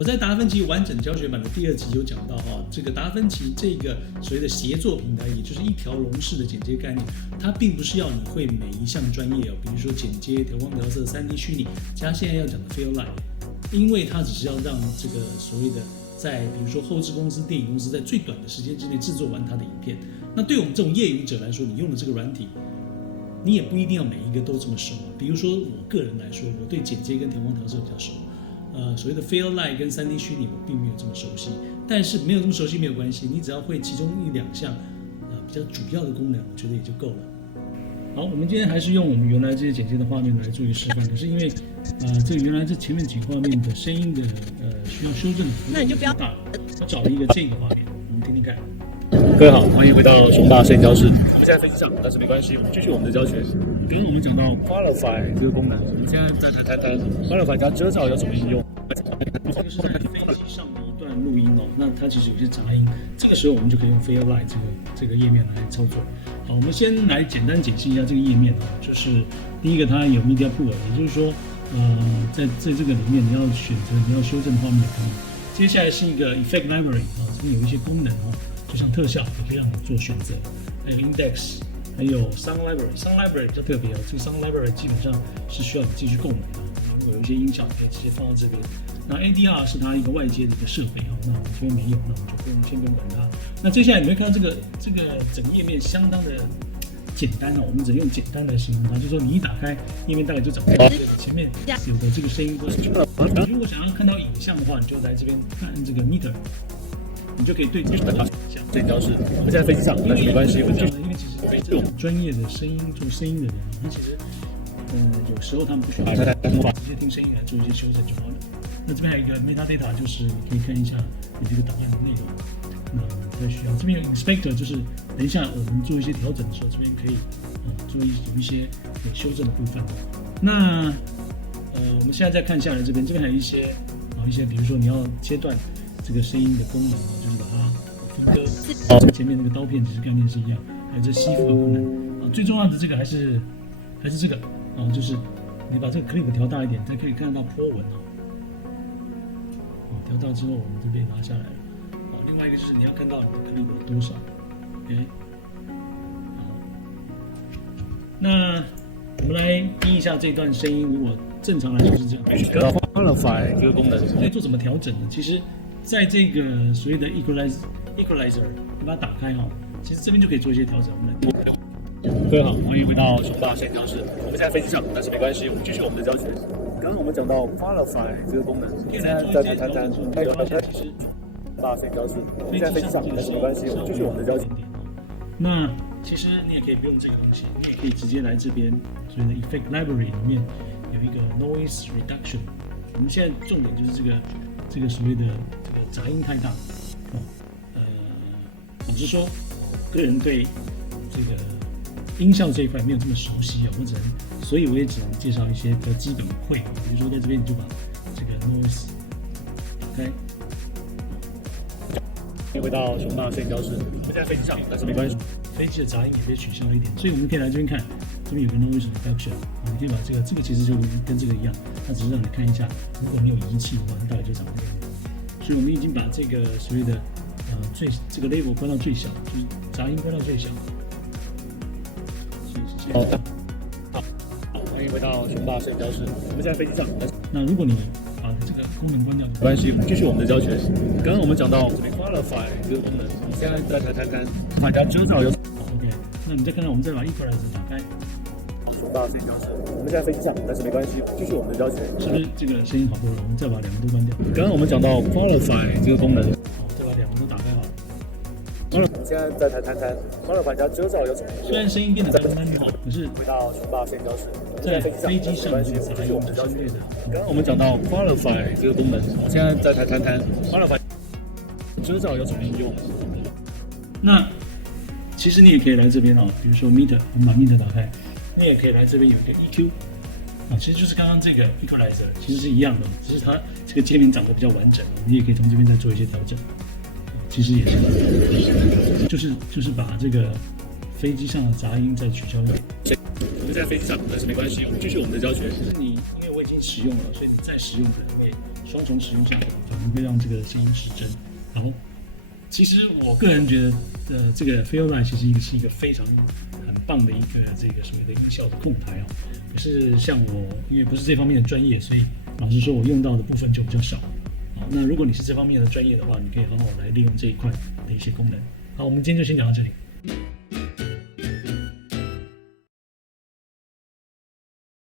我在达芬奇完整教学版的第2集有讲到这个达芬奇这个所谓的协作平台，也就是一条龙式的剪接概念，它并不是要你会每一项专业比如说剪接、调光、调色、3D 虚拟，加现在要讲的 Fairlight， 因为它只是要让这个所谓的在比如说后制公司、电影公司在最短的时间之内制作完它的影片。那对我们这种业余者来说，你用的这个软体，你也不一定要每一个都这么熟比如说我个人来说，我对剪接跟调光调色比较熟。所谓的 Fairlight 跟3D 虚拟我并没有这么熟悉，但是没有这么熟悉没有关系，你只要会其中1-2项比较主要的功能，我觉得也就够了。好，我们今天还是用我们原来这些剪接的画面来做一个示范，可是因为这个原来这前面几个画面的声音的需要修正的幅度比较大，我找了一个这个画面，我们听听看。各位好，欢迎回到熊大摄影教室。我们现在分析上，但是没关系，我们继续我们的教学。刚刚我们讲到 Qualify 这个功能，我们现在再来谈谈 Qualify 加遮罩要怎么应用。这个是在飞机上的一段录音那它其实有些杂音，这个时候我们就可以用 Fairlight 这个页面来操作。好，我们先来简单解析一下这个页面就是第一个它有 Media Pool， 也就是说在这个里面你要选择你要修正画面的可能。接下来是一个 Effect Library 这边有一些功能就像特效也可以让你做选择，还有 Index， 还有 Sound Library。Sound Library 比较特别这个 Sound Library 基本上是需要你自己去购买的。如果有一些音效可以直接放到这边。那 ADR 是它一个外接的一个设备那我们这边没有，那我们就先不用管它。那接下来你会看到这个整个页面相当的简单我们只能用简单的形容它，就是说你一打开页面大概就长这样，前面有的这个声音波。如果想要看到影像的话，你就来这边看这个 meter， 你就可以对这个这条是我们现在飞机上，但是没关系，因为其实这种专业的声音做声音的人，他其实有时候他们不需要直接听声音来做一些修正就好了。那这边还有一个 metadata， 就是你可以看一下你这个档案的内容。那不太需要。这边有 inspector， 就是等一下我们做一些调整的时候，这边可以做有一些修正的部分。那我们现在再看下来这边还有一些比如说你要切断这个声音的功能就是把它分割。前面那个刀片其实概念是一样，还有这吸附的功能最重要的这个还是这个就是你把这个 clip 调大一点，才可以看得到波纹调大之后，我们这边拿下来了。另外一个就是你要看到你的 clip 有多少。OK， 那我们来听一下这段声音，如果正常来说是这样。Qualify 这个功能可以做怎么调整呢？其实，在这个所谓的 equalizer， 你把它打开其实这边就可以做一些调整。我们来各位好，欢迎回到熊大摄影教室。我们现在飞机上，但是没关系，我们继续我们的教学。刚刚我们讲到 Qualify 这个功能，现在再谈谈还有大摄影教室。我们现在飞机上，但是没关系，我们继续我们的教学。那其实你也可以不用这个东西，你也可以直接来这边所谓的 Effect Library 里面有一个 Noise Reduction。我们现在重点就是这个所谓的这个杂音太大。老实说，个人对这个音效这一块没有这么熟悉所以我也只能介绍一些比较基本会。比如说在这边你就把这个 noise 打开。回到熊大摄影教室，我们现在飞机上，但是没关系，飞机的杂音也被取消了一点，所以我们可以来这边看，这边有个 noise reduction， 你可以把这个其实就跟这个一样，它只是让你看一下，如果你有仪器的话，它大概就长这个样子。所以我们已经把这个所谓的这个 level 关到最小，就是杂音关到最小。好，欢迎回到熊大摄影教室。我们现在飞机上，那如果你把这个功能关掉，没关系，我们继续我们的教学。刚刚我们讲到 Qualify 这个功能，我们现在再来谈谈大家遮罩有。OK， 那你再看到我们再把 Equalizer 打开。熊大摄影教室，我们现在飞机上，但是没关系，继续我们的教学。是不是这个声音好多了？我们再把2个都关掉。刚刚我们讲到 Qualify 这个功能，再把2个都打开好了。我们现在再谈谈 Qualify 加遮罩有什么？虽然声音变得比较慢就好，可是回到熊大摄影教室，在飞机上这个杂音是相对的。刚刚我们讲到 Qualify 这个功能，我们现在再谈谈 Qualify 遮罩有什么应用？那其实你也可以来这边比如说 Meter， 我们把 Meter 打开，你也可以来这边有一个 EQ。其实就是刚刚这个 Equalizer 其实是一样的，只是它这个界面长得比较完整，你也可以从这边再做一些调整。其实也是，就是把这个飞机上的杂音再取消掉。我们在飞机上，但是没关系，我们继续我们的教学。因为我已经使用了，所以你再使用可能会双重使用上，反而会让这个声音失真。好，其实我个人觉得，这个 Fairlight 其实是一个非常很棒的一个这个所谓的音效的控台哦。可是像我因为不是这方面的专业，所以老实说我用到的部分就比较少。好，那如果你是这方面的专业的话，你可以好好来利用这一块的一些功能。好，我们今天就先讲到这里。